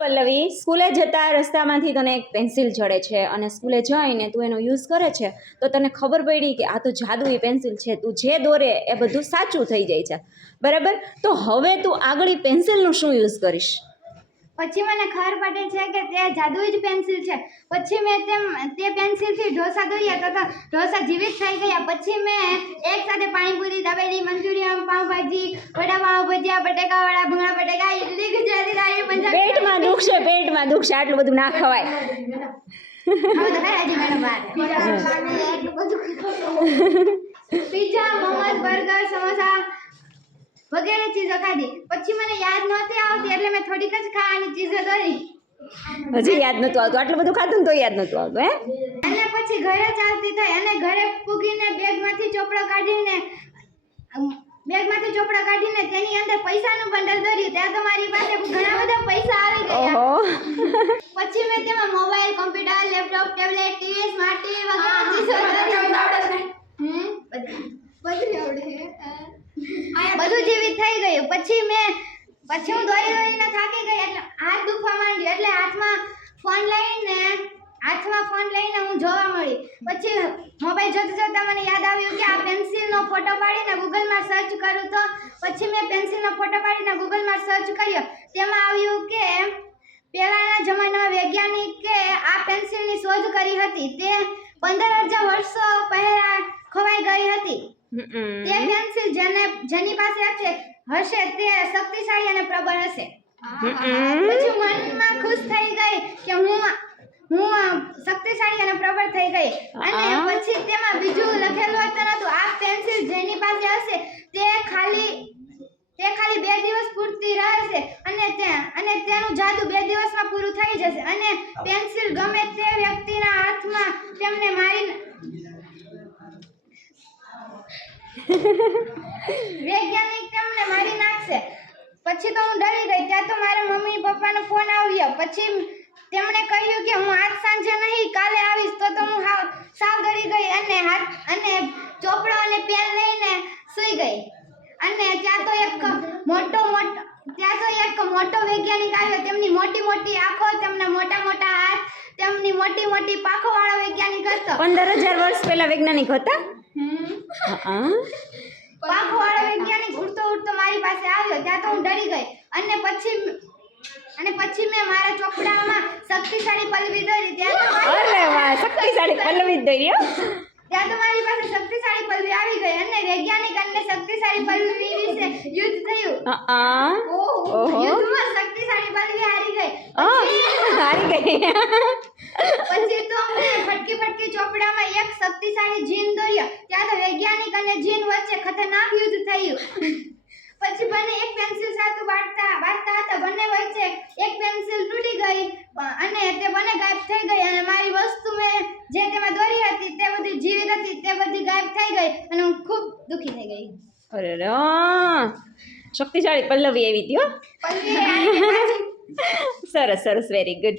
પલ્લવી, સ્કૂલે જતા રસ્તામાંથી તને એક પેન્સિલ જડે છે અને સ્કૂલે જઈને તું એનો યુઝ કરે છે તો તને ખબર પડી કે આ તો જાદુઈ પેન્સિલ છે, તું જે દોરે એ બધું સાચું થઈ જાય છે, બરાબર? તો હવે તું આગળ પેન્સિલનું શું યુઝ કરીશ? પછી મને ખબર પડે છે કે તે જાદુઈ જ પેન્સિલ છે. પછી મેં તે પેન્સિલથી ઢોસા દોર્યા તો ઢોસા જીવિત થઈ ગયા. પછી મેં એક સાથે પાણીપુરી, દાબેલી, મંચુરિયન, પાવભાજી, વડાપાવ, ભજીયા, બટેકાવડા, ભૂંગળા બટેકા, ઇડલી, ગુજરાતી થાળી, પંજાબી પેટમાં દુખશે, આટલું બધું ના ખવાય. પિઝા, મોમોસ, બર્ગર, સમોસા વગેરે ચીજો ખાધી. પછી મને યાદ નહોતી આવતી એટલે મેં થોડીક જ ખાવાની ચીજો દોરી. હજી યાદ નતું આવતું? આટલું બધું ખાધું ને તો યાદ નતું આવતું, હે? અને પછી ઘરે ચાલતી થઈ અને ઘરે પૂગીને બેગમાંથી ચોપડો કાઢીને તેની અંદર પૈસાનું બંડલ દોર્યું. ત્યાં તો મારી પાસે ઘણા બધા પૈસા આવી ગયા. પછી મેં તેમાં mobile, computer, laptop, tablet, TV, smart TV વગેરે ચીજો બધું જીવિત થઈ ગયું. પછી હું દોરીને થાકી ગઈ એટલે હાથ દુખવા માંડ્યો એટલે હાથમાં ફોન લઈને હું જોવા મળી. પછી મોબાઈલ જોતા મને યાદ આવ્યું કે આ પેન્સિલનો ફોટો પાડીને ગૂગલમાં સર્ચ કરું તો પછી મેં પેન્સિલનો ફોટો પાડીને ગૂગલમાં સર્ચ કર્યો. તેમાં આવ્યું કે પહેલાના જમાનામાં વૈજ્ઞાનિકે આ પેન્સિલની શોધ કરી હતી. તે 15,000 વર્ષો પહેલા ખોવાઈ ગઈ હતી. તે પેન્સિલ જેની પાસે હશે તે શક્તિશાળી અને પ્રબળ હશે. પછી મનમાં ખુશ થઈ ગઈ કે હું શક્તિશાળી અને પ્રબળ થઈ ગઈ. અને પછી તેમાં બીજું લખેલું હતું આ પેન્સિલ જેની પાસે હશે તે ખાલી 2 દિવસ પૂરતી રહેશે અને તેનું જાદુ 2 દિવસમાં પૂરું થઈ જશે અને પેન્સિલ ગમે તે વ્યક્તિના હાથમાં તેમને વૈજ્ઞાનિક તેમને મારી નાખશે. પછી તો હું ડરી ગઈ. ત્યાં તો મારા મમ્મી પપ્પાનો ફોન આવ્યો. પછી તેમણે કહ્યું કે હું આજ સાંજે નહીં કાલે આવીશ. તો હું સાવ ડરી ગઈ અને ચોપડો અને પેન લઈને સૂઈ ગઈ. અને ત્યાં તો એક મોટો વૈજ્ઞાનિક આવ્યો. તેમની મોટી આંખો, તેમના મોટા હાથ, તેમની મોટી પાંખો વાળો વૈજ્ઞાનિક હતો. 15,000 વર્ષ પહેલા વૈજ્ઞાનિક હતા? પાંખો વાળો વૈજ્ઞાનિક ઉડતો મારી પાસે આવ્યો. ત્યાં તો હું ડરી ગઈ અને પછી મેં મારા ચોપડામાં શક્તિશાળી પલ્લવી દોરી. શક્તિશાળી પલ્લવી દોરી. ત્યાં તો મારી પાસે શક્તિશાળી પલ્લવી આવી ગઈ અને વૈજ્ઞાનિક અને શક્તિશાળી પલ્લવી વિશે યુદ્ધ થયું. યુદ્ધમાં શક્તિશાળી પલ્લવી હારી ગઈ. પછી તો મેં ફટકી ચોપડામાં એક શક્તિશાળી જીન દોર્યો. ત્યાં તો વૈજ્ઞાનિક અને જીન વચ્ચે ખતરનાક યુદ્ધ થયું. પછી બંને એક પેન્સિલ સાથે વાળતા હતા. બંને વચ્ચે એક પેન્સિલ તૂટી ગઈ અને તે બંને ગાયબ થઈ ગઈ અને મારી વસ્તુ મેં જે તેમાં દોરી હતી તે બધી જીવિત હતી તે બધી ગાયબ થઈ ગઈ અને હું ખૂબ દુખી થઈ ગઈ. અરે શક્તિશાળી પલ્લવી આવી હતી. સરસ, વેરી ગુડ.